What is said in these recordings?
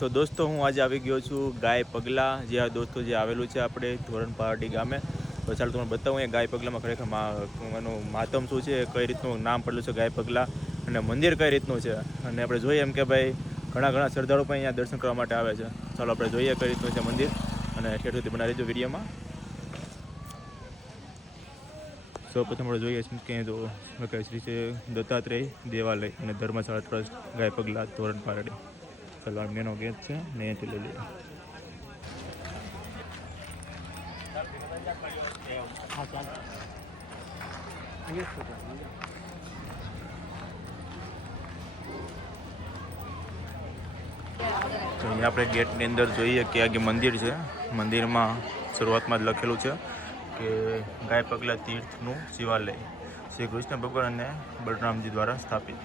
તો દોસ્તો હું આજે આવી ગયો છું ગાય પગલા, જે આ દોસ્તો જે આવેલું છે આપણે ધોરણ પાર્ટી ગામે. તો ચાલો તમને બતાવું એ ગાય પગલામાં ખરેખર એનું માતમ શું છે, કઈ રીતનું નામ પડેલું છે ગાય પગલા, અને મંદિર કઈ રીતનું છે. અને આપણે જોઈએ એમ કે ભાઈ ઘણા શ્રદ્ધાળુ પણ અહીંયા દર્શન કરવા માટે આવે છે. ચાલો આપણે જોઈએ કઈ રીતનું છે મંદિર, અને ઠેર સુધી બનાવી દેજો વિડીયોમાં. સૌ પ્રથમ આપણે જોઈએ છીએ કે તો શ્રી છે દત્તાત્રેય દેવાલય અને ધર્મશાળા ટ્રસ્ટ ગાય પગલા ધોરણ પારડી. ચાલો આ મેનો ગેટ છે ને અહીંયાથી લઈ લઈએ. તો અહીંયા આપણે ગેટની અંદર જોઈએ કે આગે મંદિર છે. મંદિરમાં શરૂઆતમાં જ લખેલું છે કે ગાય પગલા તીર્થનું શિવાલય શ્રી કૃષ્ણ ભગવાન અને બલરામજી દ્વારા સ્થાપિત.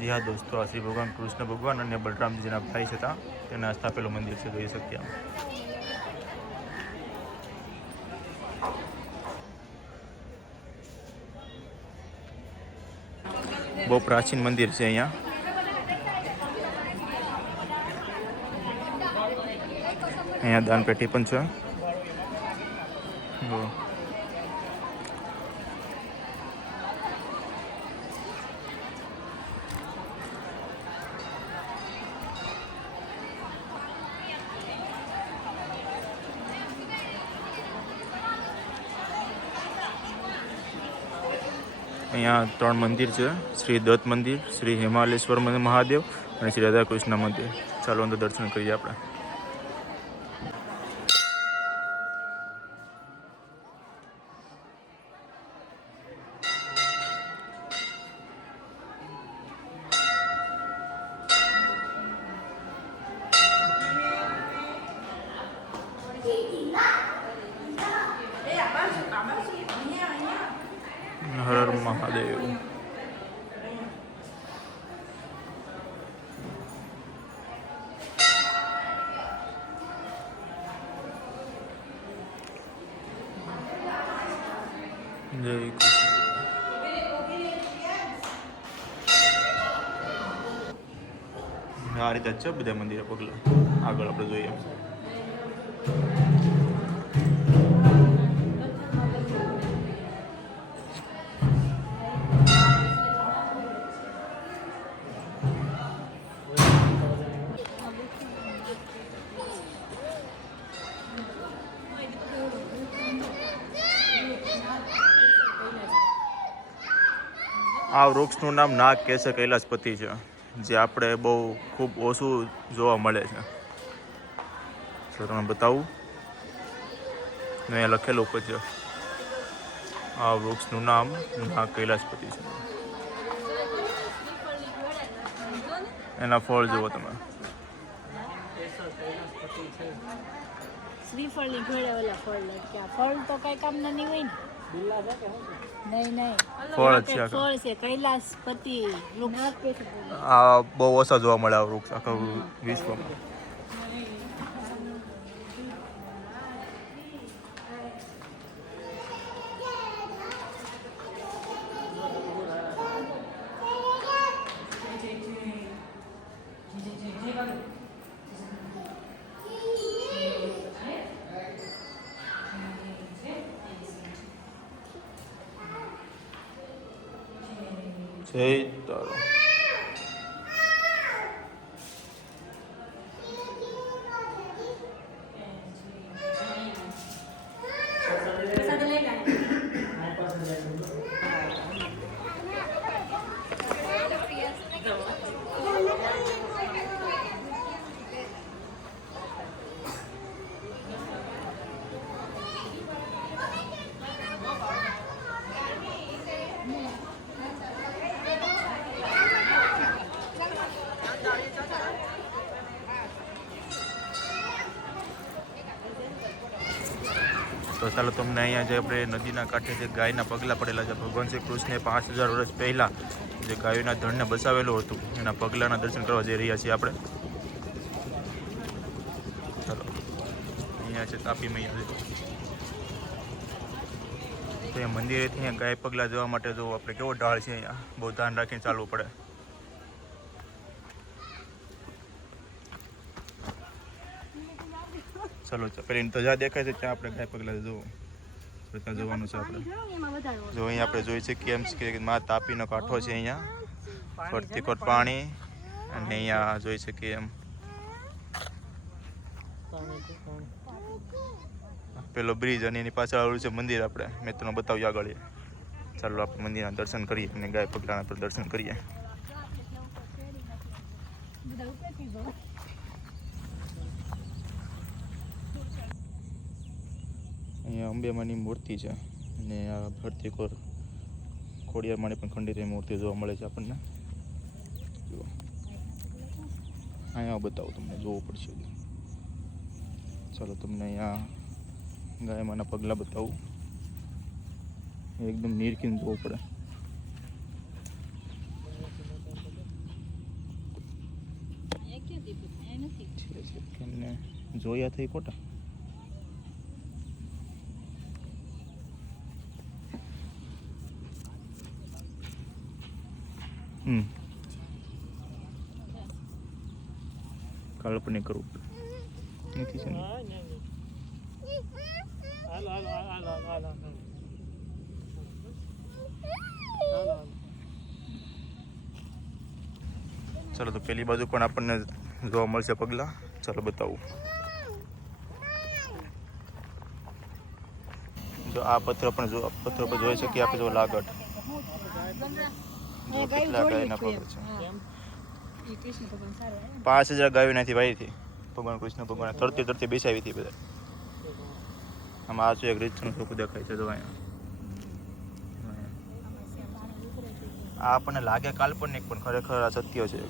જી હા દોસ્તો, આ શ્રી ભગવાન કૃષ્ણ ભગવાન અને બલરામજી જેના ભાઈ હતા તેના સ્થાપેલું મંદિર છે, જોઈ શકીએ આમ. બહુ પ્રાચીન મંદિર છે અહીંયા. અહીંયા દાન પેટી પણ છે. અહીંયા 3 મંદિર છે, શ્રી દત્ત મંદિર, શ્રી હિમાલેશ્વર મહાદેવ અને શ્રી રાધાકૃષ્ણ મંદિર. ચાલો અંદર દર્શન કરીએ આપણે. હર હર મહાદેવ. જય આ રીતે જ છે બધા મંદિરો પગલા. આગળ આપણે જોઈએ. આ વૃક્ષનું નામ નાગ કેસર કૈલાસપતિ છે, જે આપણે બહુ ખૂબ ઓછું જોવા મળે છે. તો તમને બતાવું, અહીંયા લખેલું ઉપર છે આ વૃક્ષનું નામ નાગ કૈલાસપતિ છે. એના ફળ જુઓ તમે. શ્રીફળની ઘોડે ઓલા ફળ લટક્યા. ફળ તો કઈ કામના નહીં હોય ને. નહીં ફળ જ છે. ફળ છે કૈલાસપતિ વૃક્ષ. આ બહુ ઓછા જોવા મળે આ વૃક્ષ આખા વિશ્વમાં. જય તારો. તો ચાલો તમને અહીંયા જે આપણે નદીના કાંઠે જે ગાયના પગલાં પડેલા છે, ભગવાન શ્રી કૃષ્ણે 5000 વર્ષ પહેલાં જે ગાયોના ધણને બસાવેલું હતું એના પગલાંના દર્શન કરવા જઈ રહ્યા છીએ આપણે. ચાલો અહીંયા છે તાપી મૈયા છે. તો અહીંયા મંદિરેથી અહીંયા ગાય પગલાં જવા માટે જો આપણે કેવો ઢાળ છે, અહીંયા બહુ ધ્યાન રાખીને ચાલવું પડે. ચલો પેલી તો જ્યાં દેખાય છે ત્યાં આપણે ગાય પગલા જોવો ત્યાં જોવાનું છે આપણે જો અહીંયા આપણે જોઈ શકીએ એમ કે માં તાપીનો કાંઠો છે અહીંયા ફરતી કોટ પાણી અને અહીંયા જોઈ શકીએ એમ પેલો બ્રિજ અને એની પાછળ આવેલું છે મંદિર આપણે મેં તમને બતાવ્યું આગળ ચાલો આપણે મંદિરના દર્શન કરીએ અને ગાય પગલાના પર દર્શન કરીએ અહીંયા અંબેમાની મૂર્તિ છે અને આ ફરતી કોર ખોડિયારમાંની પણ ખંડિત મૂર્તિ જોવા મળે છે આપણને જુઓ અહીંયા બતાવું તમને જોવું પડશે ચાલો તમને અહીંયા ગાયમાંના પગલાં બતાવું એકદમ નીરખીને જોવું પડે જોયા થઈ ખોટા કાલ્પનિક કરવું નથી છે ને ચાલો તો પેલી બાજુ પણ આપણને જોવા મળશે પગલા ચાલો બતાવું જો આ પથ્થર પણ જો પથ્થર પર જોઈ શકીએ આપણે જો લાગટ કેટલા ગાયના પગ છે 5000 ગાયો નથી ભાઈ થી ભગવાન કૃષ્ણ ભગવાન તરતી તરતી બેસાવી હતી બધા આમાં આ એક રીતનું ચોખ્ખું દેખાય છે જો અહીંયા આ આપણને લાગે કાલ્પનિક પણ ખરેખર આ સત્ય છે